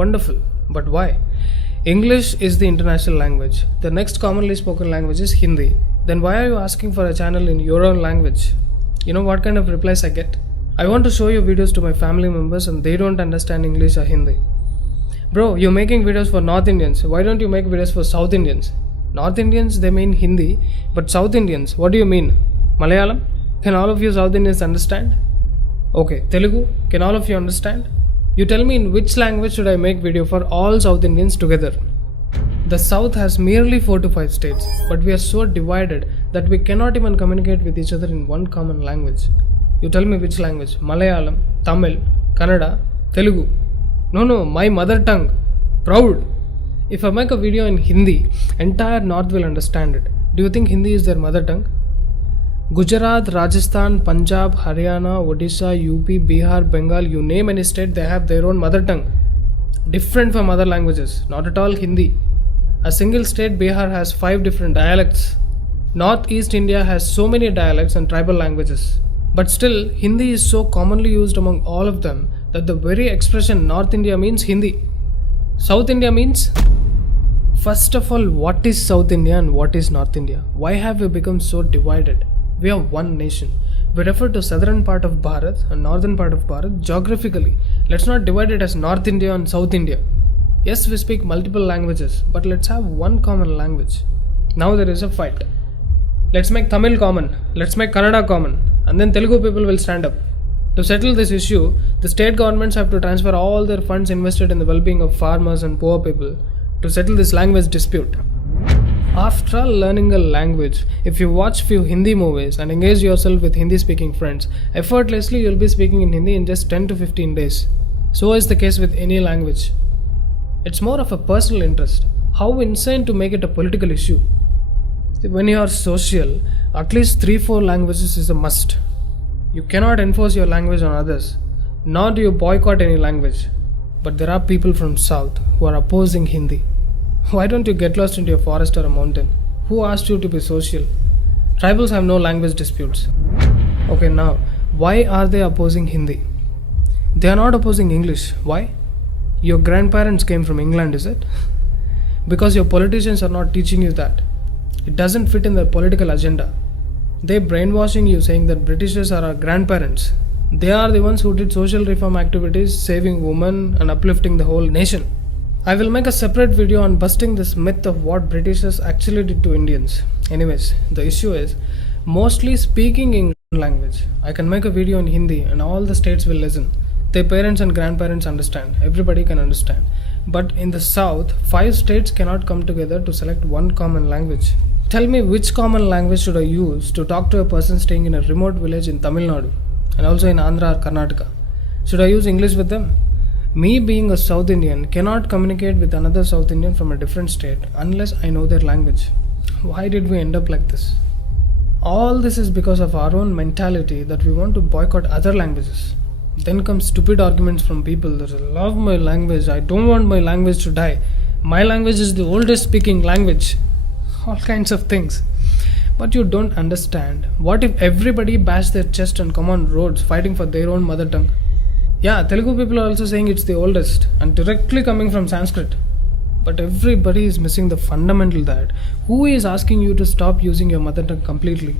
Wonderful. But why? English is the international language. The next commonly spoken language is Hindi. Then why are you asking for a channel in your own language? You know what kind of replies I get? I want to show your videos to my family members and they don't understand English or Hindi. Bro, you're making videos for North Indians. Why don't you make videos for South Indians? North Indians, they mean Hindi. But South Indians, what do you mean? Malayalam? Can all of you South Indians understand? Okay, Telugu? Can all of you understand? You tell me in which language should I make video for all South Indians together? The South has merely 4 to 5 states, but we are so divided that we cannot even communicate with each other in one common language. You tell me which language? Malayalam, Tamil, Kannada, Telugu. No, my mother tongue. Proud. If I make a video in Hindi, entire North will understand it. Do you think Hindi is their mother tongue? Gujarat, Rajasthan, Punjab, Haryana, Odisha, UP, Bihar, Bengal, you name any state, they have their own mother tongue. Different from other languages, not at all Hindi. A single state, Bihar, has 5 different dialects. Northeast India has so many dialects and tribal languages. But still, Hindi is so commonly used among all of them that the very expression North India means Hindi. South India means? First of all, what is South India and what is North India? Why have we become so divided? We are one nation. We refer to southern part of Bharat and northern part of Bharat geographically. Let's not divide it as North India and South India. Yes, we speak multiple languages, but let's have one common language. Now there is a fight. Let's make Tamil common. Let's make Kannada common. And then Telugu people will stand up. To settle this issue, the state governments have to transfer all their funds invested in the well-being of farmers and poor people to settle this language dispute. After all learning a language, if you watch few Hindi movies and engage yourself with Hindi speaking friends, effortlessly you'll be speaking in Hindi in just 10 to 15 days. So is the case with any language. It's more of a personal interest. How insane to make it a political issue. When you are social, at least 3-4 languages is a must. You cannot enforce your language on others, nor do you boycott any language. But there are people from South who are opposing Hindi. Why don't you get lost into a forest or a mountain? Who asked you to be social? Tribals have no language disputes. Okay, now, why are they opposing Hindi? They are not opposing English. Why? Your grandparents came from England, is it? Because your politicians are not teaching you that. It doesn't fit in their political agenda. They're brainwashing you saying that Britishers are our grandparents. They are the ones who did social reform activities, saving women and uplifting the whole nation. I will make a separate video on busting this myth of what Britishers actually did to Indians. Anyways, the issue is mostly speaking English language. I can make a video in Hindi and all the states will listen. Their parents and grandparents understand. Everybody can understand. But in the South, 5 states cannot come together to select one common language. Tell me which common language should I use to talk to a person staying in a remote village in Tamil Nadu and also in Andhra or Karnataka. Should I use English with them? Me being a South Indian cannot communicate with another South Indian from a different state unless I know their language. Why did we end up like this? All this is because of our own mentality that we want to boycott other languages. Then come stupid arguments from people that I love my language, I don't want my language to die. My language is the oldest speaking language. All kinds of things. But you don't understand. What if everybody bashed their chest and come on roads fighting for their own mother tongue? Yeah, Telugu people are also saying it's the oldest and directly coming from Sanskrit. But everybody is missing the fundamental that who is asking you to stop using your mother tongue completely?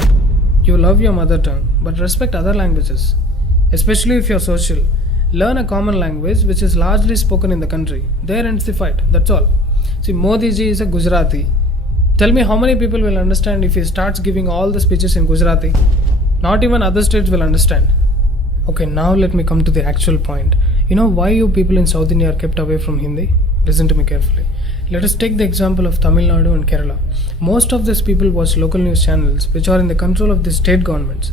You love your mother tongue, but respect other languages. Especially if you're social. Learn a common language which is largely spoken in the country. There ends the fight, that's all. See, Modi ji is a Gujarati. Tell me how many people will understand if he starts giving all the speeches in Gujarati? Not even other states will understand. Okay, now let me come to the actual point. You know why you people in South India are kept away from Hindi? Listen to me carefully. Let us take the example of Tamil Nadu and Kerala. Most of these people watch local news channels which are in the control of the state governments.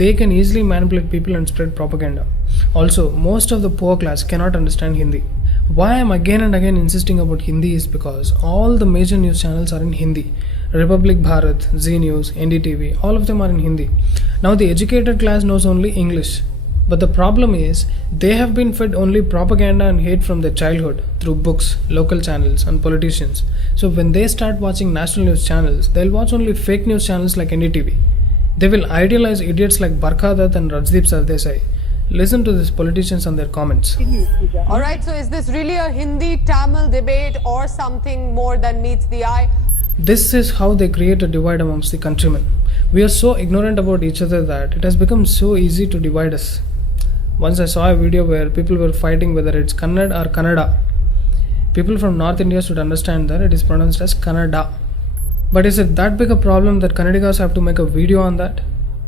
They can easily manipulate people and spread propaganda. Also, most of the poor class cannot understand Hindi. Why I am again and again insisting about Hindi is because all the major news channels are in Hindi. Republic Bharat, Zee News, NDTV, all of them are in Hindi. Now the educated class knows only English. But the problem is, they have been fed only propaganda and hate from their childhood through books, local channels and politicians. So when they start watching national news channels, they'll watch only fake news channels like NDTV. They will idealize idiots like Barkha Dutt and Rajdeep Sardesai. Listen to these politicians and their comments. Alright, so is this really a Hindi-Tamil debate or something more than meets the eye? This is how they create a divide amongst the countrymen. We are so ignorant about each other that it has become so easy to divide us. Once I saw a video where people were fighting whether it's Kannada or Kannada. People from North India should understand that it is pronounced as Kannada. But is it that big a problem that Kannadigas have to make a video on that?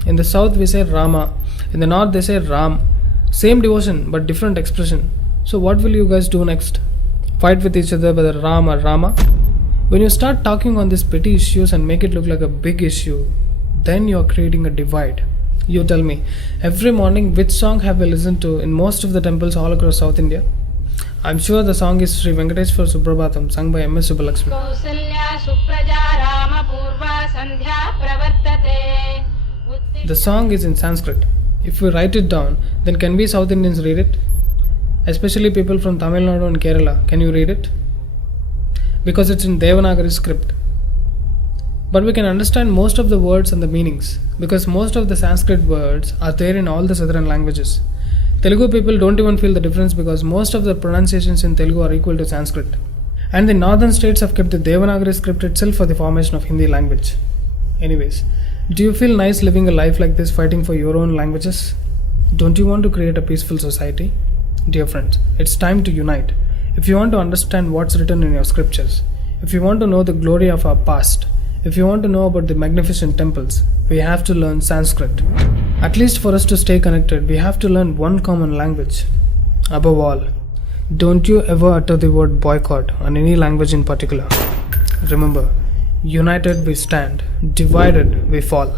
In the south we say Rama, in the north they say Ram. Same devotion but different expression. So what will you guys do next? Fight with each other whether Ram or Rama? When you start talking on these petty issues and make it look like a big issue, then you are creating a divide. You tell me, every morning which song have I listened to in most of the temples all across South India? I'm sure the song is Sri Venkateshwar Suprabhatam, sung by M.S. Subbulakshmi. Kausalya Supraja Rama Purva Sandhya Pravartate. The song is in Sanskrit. If we write it down, then can we South Indians read it? Especially people from Tamil Nadu and Kerala, can you read it? Because it's in Devanagari script. But we can understand most of the words and the meanings, because most of the Sanskrit words are there in all the southern languages. Telugu people don't even feel the difference because most of the pronunciations in Telugu are equal to Sanskrit. And the northern states have kept the Devanagari script itself for the formation of Hindi language. Anyways, do you feel nice living a life like this, fighting for your own languages? Don't you want to create a peaceful society? Dear friends, it's time to unite. If you want to understand what's written in your scriptures, if you want to know the glory of our past, if you want to know about the magnificent temples, we have to learn Sanskrit. At least for us to stay connected, we have to learn one common language. Above all, don't you ever utter the word boycott on any language in particular. Remember, united we stand, divided we fall.